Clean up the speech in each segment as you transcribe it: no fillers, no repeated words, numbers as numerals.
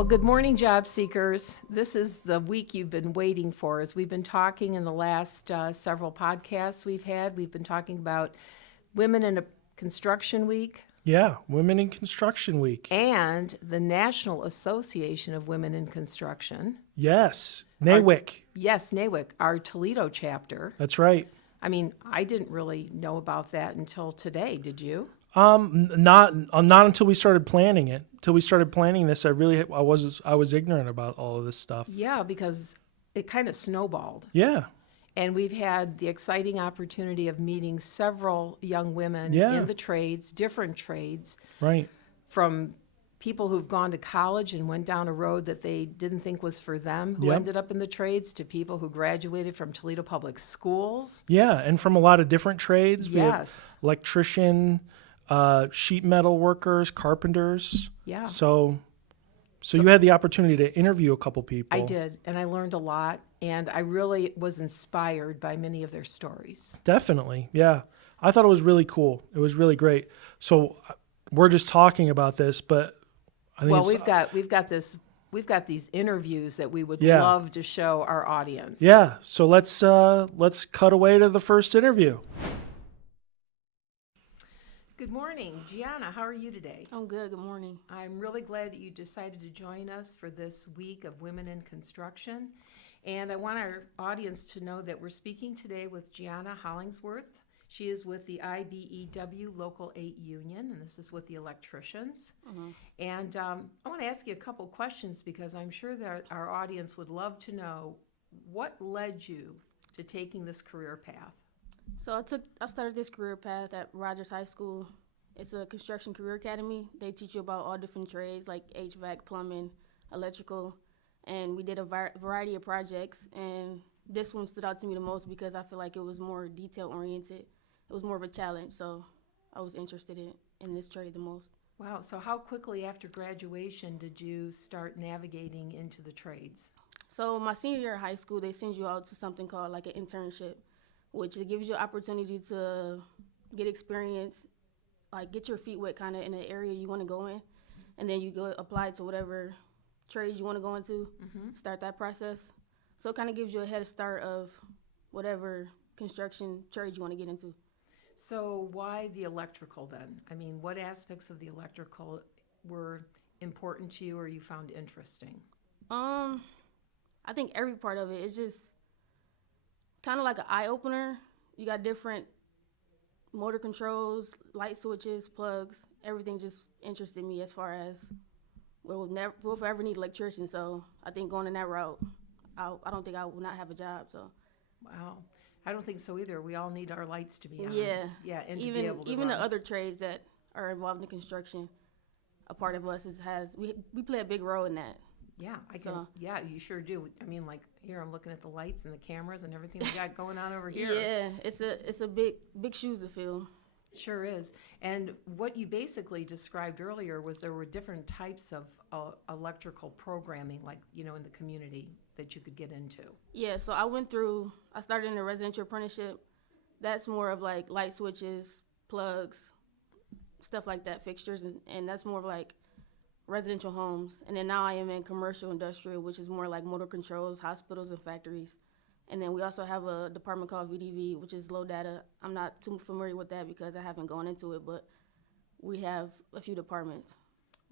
Well, good morning, job seekers. This is the week you've been waiting for. As we've been talking in the last several podcasts we've been talking about Women in Construction Week. Yeah, Women in Construction Week. And the National Association of Women in Construction. Yes, NAWIC. Yes, NAWIC, our Toledo chapter. That's right. I mean, I didn't really know about that until today. Did you? Not until we started planning it. Till we started planning this, I was ignorant about all of this stuff. Yeah, because it kind of snowballed. Yeah. And we've had the exciting opportunity of meeting several young women in the trades, different trades. Right. From people who've gone to college and went down a road that they didn't think was for them, who ended up in the trades, to people who graduated from Toledo Public Schools. Yeah, and from a lot of different trades. Yes. We have electrician, sheet metal workers, carpenters. Yeah. So you had the opportunity to interview a couple people. I did, and I learned a lot, and I really was inspired by many of their stories. Definitely, yeah. I thought it was really cool. It was really great. So we're just talking about this, but I think we've got these interviews that we would love to show our audience. Yeah. So let's cut away to the first interview. Good morning, Geionna. How are you today? I'm good. Good morning. I'm really glad that you decided to join us for this week of Women in Construction. And I want our audience to know that we're speaking today with Geionna Hollingsworth. She is with the IBEW Local 8 Union, and this is with the Electricians. Mm-hmm. And I want to ask you a couple questions because I'm sure that our audience would love to know what led you to taking this career path. So I started this career path at Rogers High School. It's a construction career academy. They teach you about all different trades like HVAC, plumbing, electrical, and we did a variety of projects. And this one stood out to me the most because I feel like it was more detail-oriented. It was more of a challenge, so I was interested in this trade the most. Wow, so how quickly after graduation did you start navigating into the trades? So my senior year of high school, they send you out to something called like an internship, which it gives you an opportunity to get experience, like get your feet wet kind of in an area you want to go in, and then you go apply to whatever trades you want to go into, start that process. So it kind of gives you a head start of whatever construction trade you want to get into. So why the electrical then? I mean, what aspects of the electrical were important to you or you found interesting? I think every part of it is just kind of like an eye-opener. You got different motor controls, light switches, plugs. Everything just interested me as far as we'll ever need an electrician. So I think going in that route, I don't think I will not have a job. So. Wow. I don't think so either. We all need our lights to be on. Yeah. Yeah, and even, to be able to even run. The other trades that are involved in construction, a part of us we play a big role in that. Yeah, yeah, you sure do. I mean, like here I'm looking at the lights and the cameras and everything we got going on over here. Yeah, it's a big shoes to fill. Sure is. And what you basically described earlier was there were different types of electrical programming, like, in the community that you could get into. Yeah, so I started in a residential apprenticeship. That's more of like light switches, plugs, stuff like that, fixtures, and that's more of like residential homes. And then now I am in commercial industrial, which is more like motor controls, hospitals, and factories. And then we also have a department called VDV, which is low data. I'm not too familiar with that because I haven't gone into it, but we have a few departments.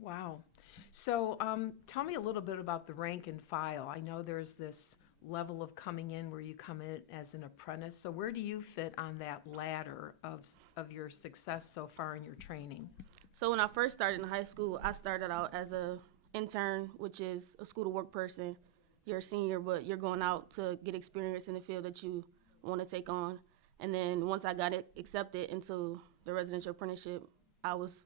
Wow. So tell me a little bit about the rank and file. I know there's this level of coming in where you come in as an apprentice. So where do you fit on that ladder of your success so far in your training? So when I first started in high school, I started out as an intern, which is a school to work person. You're a senior, but you're going out to get experience in the field that you want to take on. And then once I got accepted into the residential apprenticeship, I was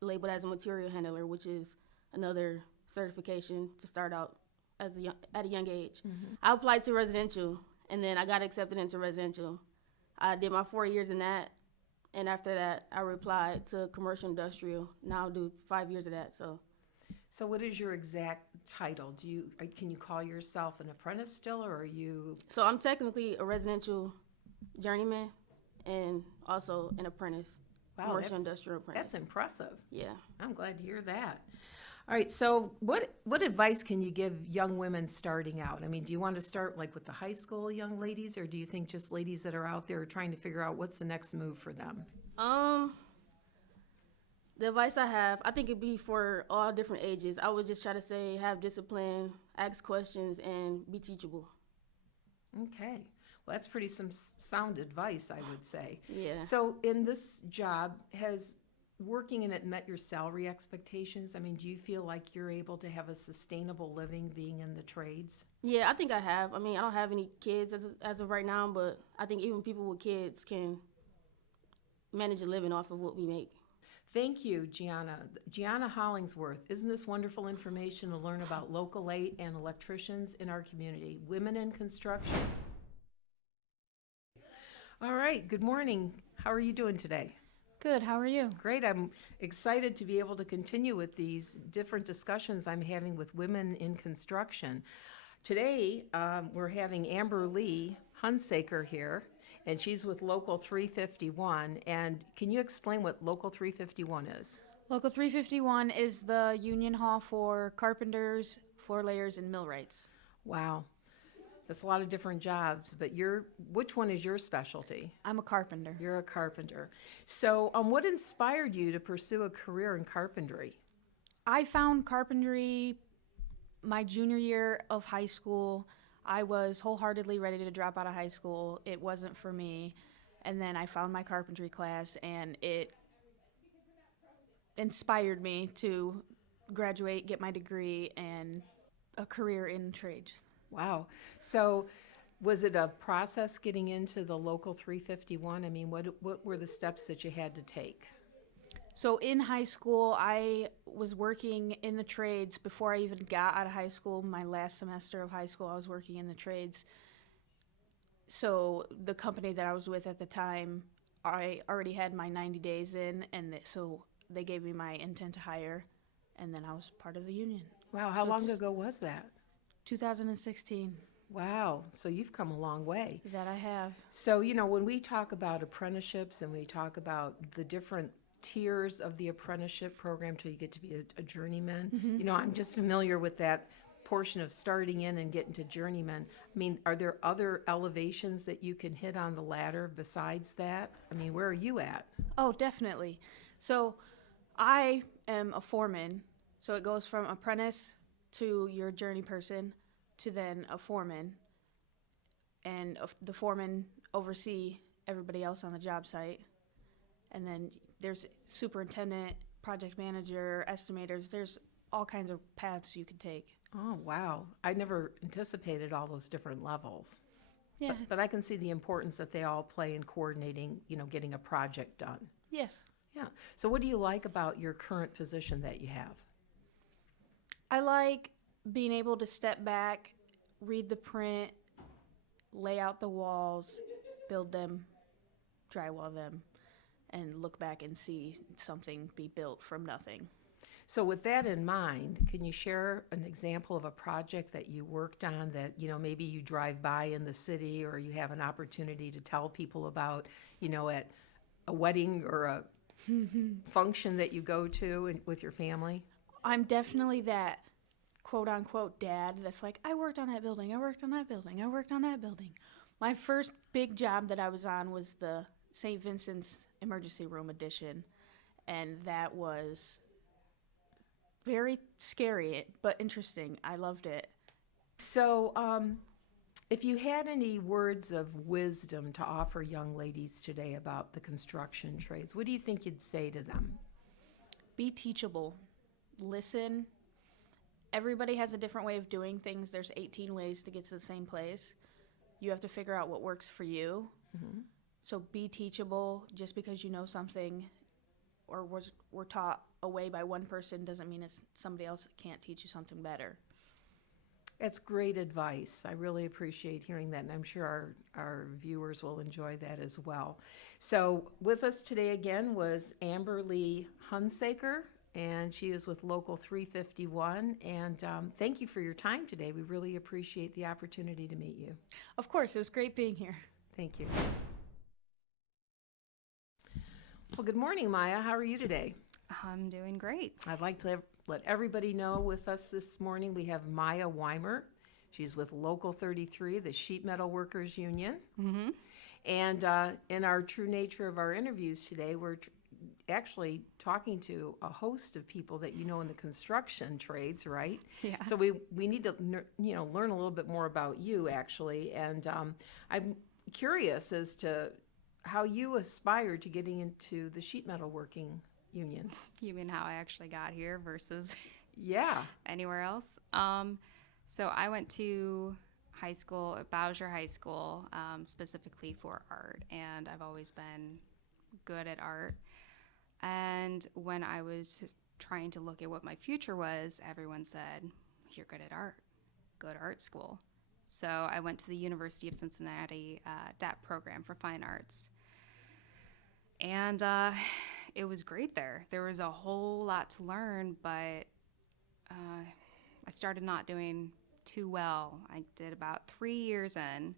labeled as a material handler, which is another certification to start out at a young age. Mm-hmm. I applied to residential, and then I got accepted into residential. I did my 4 years in that, and after that, I reapplied to commercial industrial. Now I'll do 5 years of that. So what is your exact title? Can you call yourself an apprentice still, or are you? So I'm technically a residential journeyman and also an apprentice. Wow, commercial industrial apprentice. That's impressive. Yeah. I'm glad to hear that. All right, so what advice can you give young women starting out? I mean, do you want to start like with the high school young ladies, or do you think just ladies that are out there trying to figure out what's the next move for them? The advice I have, I think it'd be for all different ages. I would just try to say have discipline, ask questions, and be teachable. Okay, well, that's pretty some sound advice, I would say. Yeah. So in this job, has working in it met your salary expectations? I mean, do you feel like you're able to have a sustainable living being in the trades? Yeah, I think I have. I mean, I don't have any kids as of right now, but I think even people with kids can manage a living off of what we make. Thank you, Geionna. Geionna Hollingsworth, isn't this wonderful information to learn about local aid and electricians in our community, women in construction? All right, good morning. How are you doing today? Good, how are you? Great. I'm excited to be able to continue with these different discussions I'm having with women in construction. Today, we're having Amberlee Hunsaker here, and she's with Local 351. And can you explain what Local 351 is? Local 351 is the union hall for carpenters, floor layers, and millwrights. Wow, that's a lot of different jobs, but which one is your specialty? I'm a carpenter. You're a carpenter. So what inspired you to pursue a career in carpentry? I found carpentry my junior year of high school. I was wholeheartedly ready to drop out of high school. It wasn't for me. And then I found my carpentry class, and it inspired me to graduate, get my degree, and a career in trades. Wow. So was it a process getting into the Local 351? I mean, what were the steps that you had to take? So in high school, I was working in the trades before I even got out of high school. My last semester of high school, I was working in the trades. So the company that I was with at the time, I already had my 90 days in, and so they gave me my intent to hire, and then I was part of the union. Wow, how So long it's ago was that? 2016, Wow, so you've come a long way. that I have. So, when we talk about apprenticeships and we talk about the different tiers of the apprenticeship program till you get to be a journeyman, I'm just familiar with that portion of starting in and getting to journeyman. I mean, are there other elevations that you can hit on the ladder besides that? I mean, where are you at? Oh, definitely. So I am a foreman, so it goes from apprentice to your journey person to then a foreman, and the foreman oversee everybody else on the job site. And then there's superintendent, project manager, estimators. There's all kinds of paths you could take. Oh, wow. I never anticipated all those different levels. Yeah. But I can see the importance that they all play in coordinating, getting a project done. Yes. Yeah. So what do you like about your current position that you have? I like being able to step back, read the print, lay out the walls, build them, drywall them, and look back and see something be built from nothing. So with that in mind, can you share an example of a project that you worked on that, maybe you drive by in the city or you have an opportunity to tell people about, at a wedding or a function that you go to with your family? I'm definitely that quote-unquote dad that's like, I worked on that building, I worked on that building, I worked on that building. My first big job that I was on was the St. Vincent's Emergency Room addition, and that was very scary but interesting. I loved it. So if you had any words of wisdom to offer young ladies today about the construction trades, what do you think you'd say to them? Be teachable. Listen. Everybody has a different way of doing things. There's 18 ways to get to the same place. You have to figure out what works for you. Mm-hmm. So be teachable. Just because you know something or were taught a way by one person doesn't mean somebody else can't teach you something better. That's great advice. I really appreciate hearing that, and I'm sure our viewers will enjoy that as well. So with us today again was Amberlee Hunsaker, and she is with Local 351. And thank you for your time today. We really appreciate the opportunity to meet you. Of course, it was great being here. Thank you. Well, good morning, Maya. How are you today? I'm doing great. I'd like to let everybody know with us this morning, we have Maya Wymer. She's with Local 33, the Sheet Metal Workers Union. Mm-hmm. And in our true nature of our interviews today, we're actually talking to a host of people that you know in the construction trades, right? Yeah. So we need to learn a little bit more about you, actually. And I'm curious as to how you aspired to getting into the sheet metal working union. You mean how I actually got here versus Yeah. anywhere else? So I went to high school at Bowser High School, specifically for art, and I've always been good at art. And when I was trying to look at what my future was, everyone said, "You're good at art. Go to art school." So I went to the University of Cincinnati DAP program for fine arts. And it was great there. There was a whole lot to learn, but I started not doing too well. I did about 3 years in,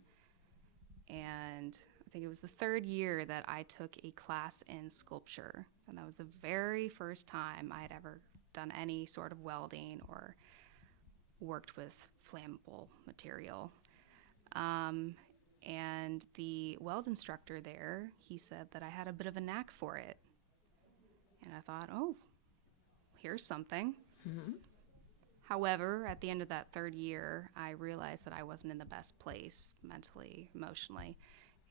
and I think it was the third year that I took a class in sculpture. And that was the very first time I had ever done any sort of welding or worked with flammable material. And the weld instructor there, he said that I had a bit of a knack for it. And I thought, oh, here's something. Mm-hmm. However, at the end of that third year, I realized that I wasn't in the best place mentally, emotionally,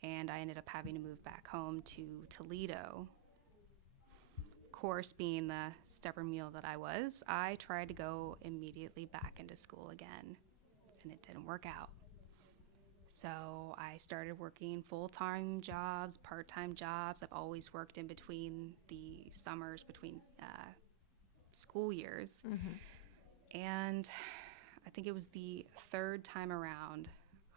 and I ended up having to move back home to Toledo. Of course, being the stubborn mule that I was, I tried to go immediately back into school again, and it didn't work out. So I started working full-time jobs, part-time jobs. I've always worked in between the summers, between school years. Mm-hmm. And I think it was the third time around,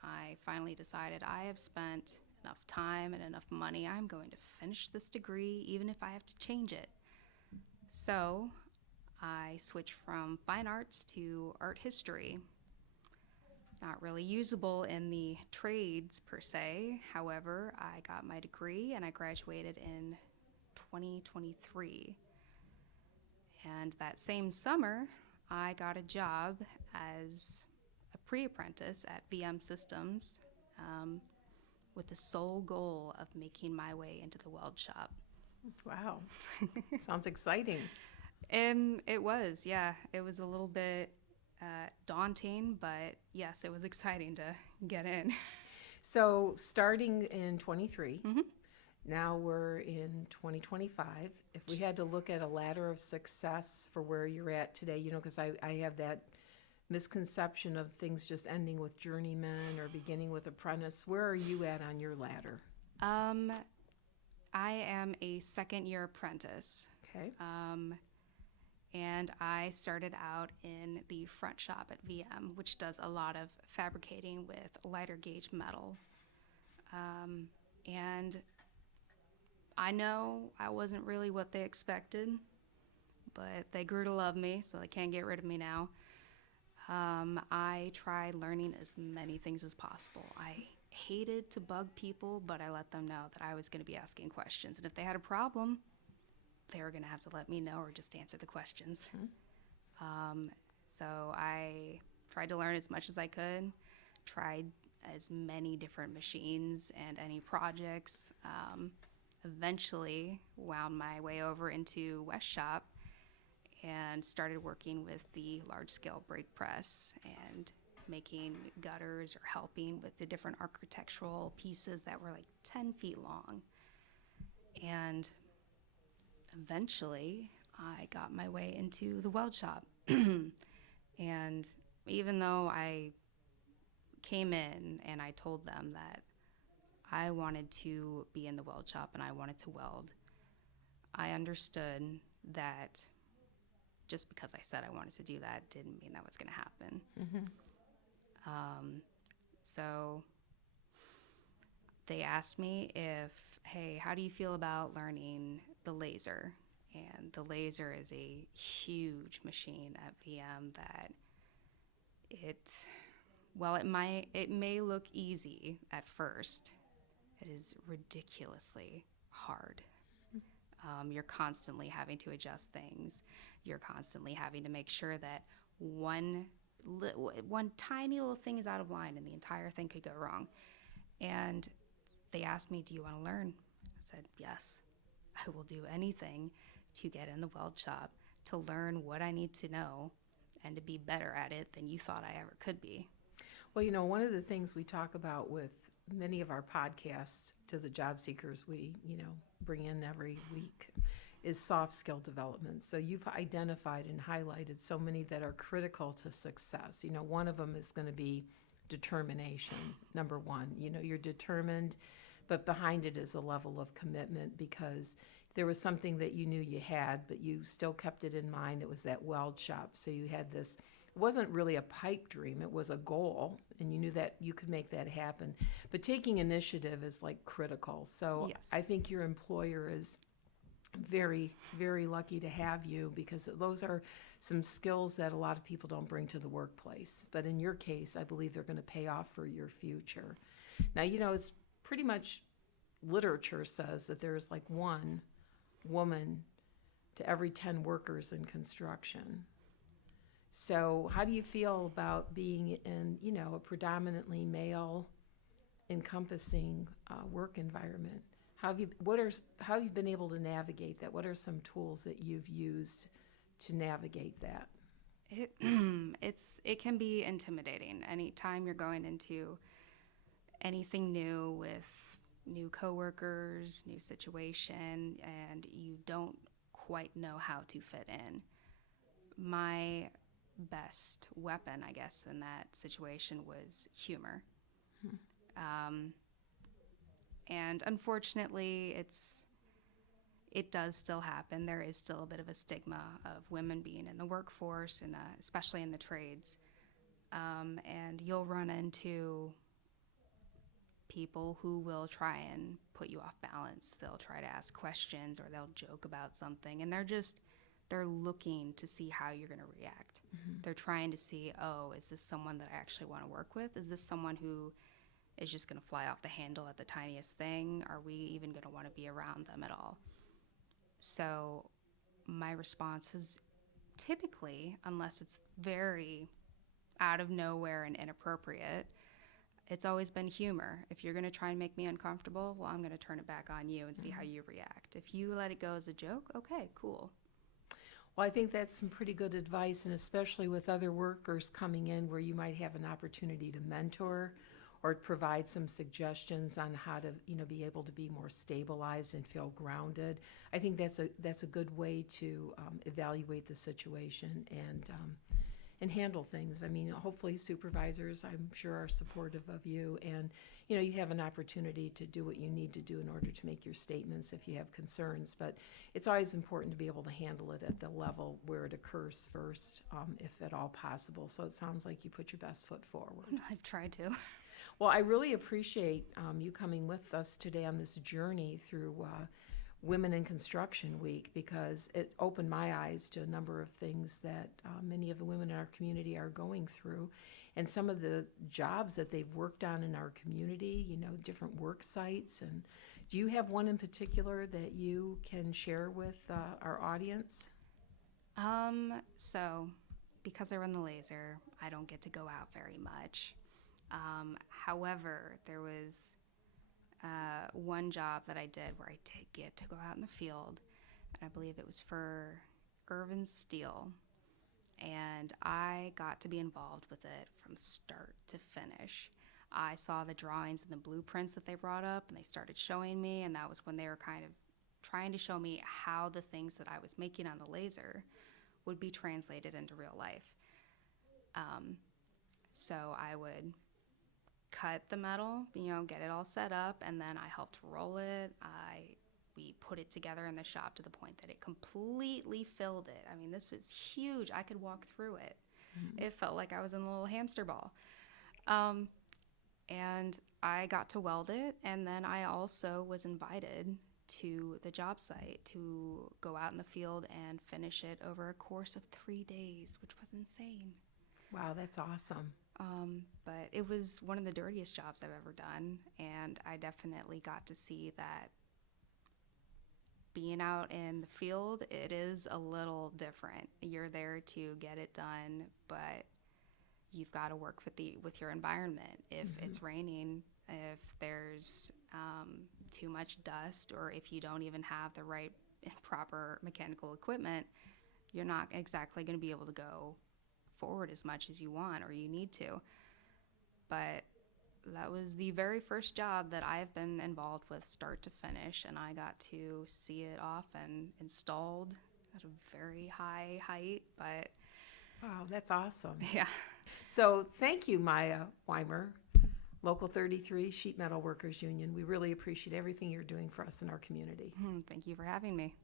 I finally decided I have spent enough time and enough money. I'm going to finish this degree, even if I have to change it. So I switched from fine arts to art history. Not really usable in the trades per se. However, I got my degree and I graduated in 2023. And that same summer, I got a job as a pre-apprentice at VM Systems with the sole goal of making my way into the weld shop. Wow. Sounds exciting. It was, yeah. It was a little bit daunting, but yes, it was exciting to get in. So starting in 23, Mhm. now we're in 2025. If we had to look at a ladder of success for where you're at today, because I have that misconception of things just ending with journeyman or beginning with apprentice. Where are you at on your ladder? I am a second-year apprentice. Okay. And I started out in the front shop at VM, which does a lot of fabricating with lighter gauge metal. And I know I wasn't really what they expected, but they grew to love me, so they can't get rid of me now. I tried learning as many things as possible. I hated to bug people, but I let them know that I was going to be asking questions. And if they had a problem, they were going to have to let me know or just answer the questions. Mm-hmm. So I tried to learn as much as I could, tried as many different machines and any projects. Eventually wound my way over into West Shop and started working with the large-scale brake press and making gutters or helping with the different architectural pieces that were like 10 feet long. And eventually, I got my way into the weld shop. And even though I came in and I told them that I wanted to be in the weld shop and I wanted to weld, I understood that just because I said I wanted to do that didn't mean that was going to happen. Mm-hmm. So they asked me hey, how do you feel about learning the laser? And the laser is a huge machine at VM that it may look easy at first. It is ridiculously hard. You're constantly having to adjust things. You're constantly having to make sure that one tiny little thing is out of line and the entire thing could go wrong. And they asked me, do you want to learn? I said, yes, I will do anything to get in the weld shop, to learn what I need to know and to be better at it than you thought I ever could be. Well, you know, one of the things we talk about with many of our podcasts to the job seekers we, bring in every week is soft skill development. So you've identified and highlighted so many that are critical to success. You know, one of them is going to be determination, number one. You know, you're determined, but behind it is a level of commitment because there was something that you knew you had, but you still kept it in mind. It was that weld shop. So you had this, it wasn't really a pipe dream, it was a goal, and you knew that you could make that happen. But taking initiative is like critical. So Yes. I think your employer is very, very lucky to have you because those are some skills that a lot of people don't bring to the workplace. But in your case, I believe they're going to pay off for your future. Now, you know, it's pretty much literature says that there's like one woman to every 10 workers in construction. So how do you feel about being in, a predominantly male encompassing work environment? How have you been able to navigate that? What are some tools that you've used to navigate that? It can be intimidating anytime you're going into anything new with new coworkers, new situation, and you don't quite know how to fit in. My best weapon, I guess, in that situation was humor. And unfortunately, it does still happen. There is still a bit of a stigma of women being in the workforce, and especially in the trades. And you'll run into people who will try and put you off balance. They'll try to ask questions or they'll joke about something, and they're looking to see how you're going to react. They're trying to see, is this someone that I actually want to work with? Is this someone who is just going to fly off the handle at the tiniest thing? Are we even going to want to be around them at all? So my response is typically, unless it's very out of nowhere and inappropriate, it's always been humor. If you're going to try and make me uncomfortable, well, I'm going to turn it back on you and see how you react. If you let it go as a joke, okay, cool. Well, I think that's some pretty good advice, and especially with other workers coming in where you might have an opportunity to mentor or provide some suggestions on how to, be able to be more stabilized and feel grounded. I think that's a good way to evaluate the situation and handle things. I mean, hopefully supervisors, I'm sure, are supportive of you, and you have an opportunity to do what you need to do in order to make your statements if you have concerns. But it's always important to be able to handle it at the level where it occurs first, if at all possible. So it sounds like you put your best foot forward. I've tried to. Well, I really appreciate you coming with us today on this journey through Women in Construction Week, because it opened my eyes to a number of things that many of the women in our community are going through, and some of the jobs that they've worked on in our community, different work sites. And do you have one in particular that you can share with our audience? So because I run the laser, I don't get to go out very much. However, there was one job that I did where I did get to go out in the field, and I believe it was for Irvin Steel, and I got to be involved with it from start to finish. I saw the drawings and the blueprints that they brought up, and they started showing me, and that was when they were kind of trying to show me how the things that I was making on the laser would be translated into real life. So I would cut the metal, get it all set up, and then I helped roll it. We put it together in the shop to the point that it completely filled it. I mean, this was huge. I could walk through it. It felt like I was in a little hamster ball. And I got to weld it, and then I also was invited to the job site to go out in the field and finish it over a course of 3 days, which was insane. Wow, that's awesome. But it was one of the dirtiest jobs I've ever done, and I definitely got to see that being out in the field, it is a little different. You're there to get it done, but you've got to work with your environment. If it's raining, if there's too much dust, or if you don't even have the right proper mechanical equipment, you're not exactly going to be able to go forward as much as you want or you need to. But that was the very first job that I've been involved with start to finish, and I got to see it off and installed at a very high height, but Wow, that's awesome. yeah. So thank you, Maya Wymer, Local 33 Sheet Metal Workers Union. We really appreciate everything you're doing for us in our community. Thank you for having me.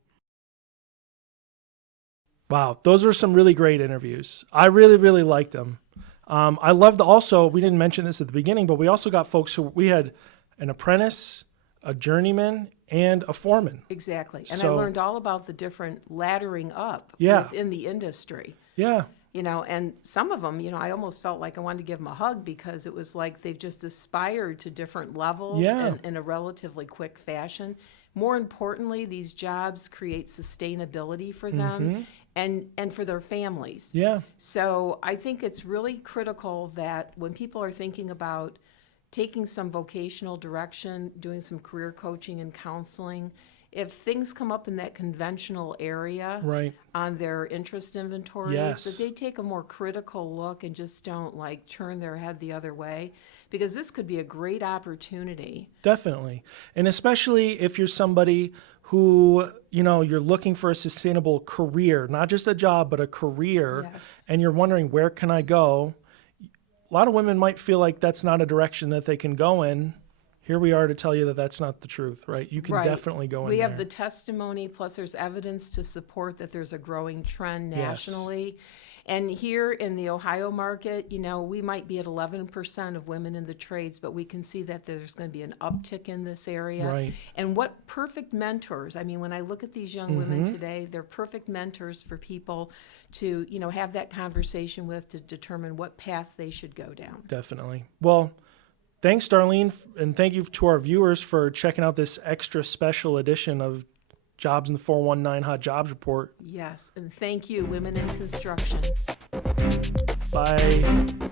Wow, those are some really great interviews. I really, really liked them. I loved also, we didn't mention this at the beginning, but we also got folks who, we had an apprentice, a journeyman, and a foreman. Exactly. And I So- learned all about the different laddering up Yeah. within the industry. Yeah, You know, and some of them, you know, I almost felt like I wanted to give them a hug because it was like they've just aspired to different levels Yeah. in a relatively quick fashion. More importantly, these jobs create sustainability for them and for their families. yeah, So I think it's really critical that when people are thinking about taking some vocational direction, doing some career coaching and counseling, if things come up in that conventional area right. on their interest inventories, Yes. that they take a more critical look and just don't like turn their head the other way, because this could be a great opportunity. Definitely. And especially if you're somebody who, you know, you're looking for a sustainable career, not just a job, but a career, Yes. and you're wondering, where can I go? A lot of women might feel like that's not a direction that they can go in. Here we are to tell you that that's not the truth, right? You can Right. definitely go in We there. have the testimony, plus there's evidence to support that there's a growing trend Yes. nationally. And here in the Ohio market, you know, we might be at 11% of women in the trades, but we can see that there's going to be an uptick in this area. Right. And what perfect mentors. I mean, when I look at these young women today, they're perfect mentors for people to, you know, have that conversation with to determine what path they should go down. Definitely. Well, thanks, Darlene, and thank you to our viewers for checking out this extra special edition of Jobs in the 419 Hot Jobs Report. Yes, and thank you, Women in Construction. Bye.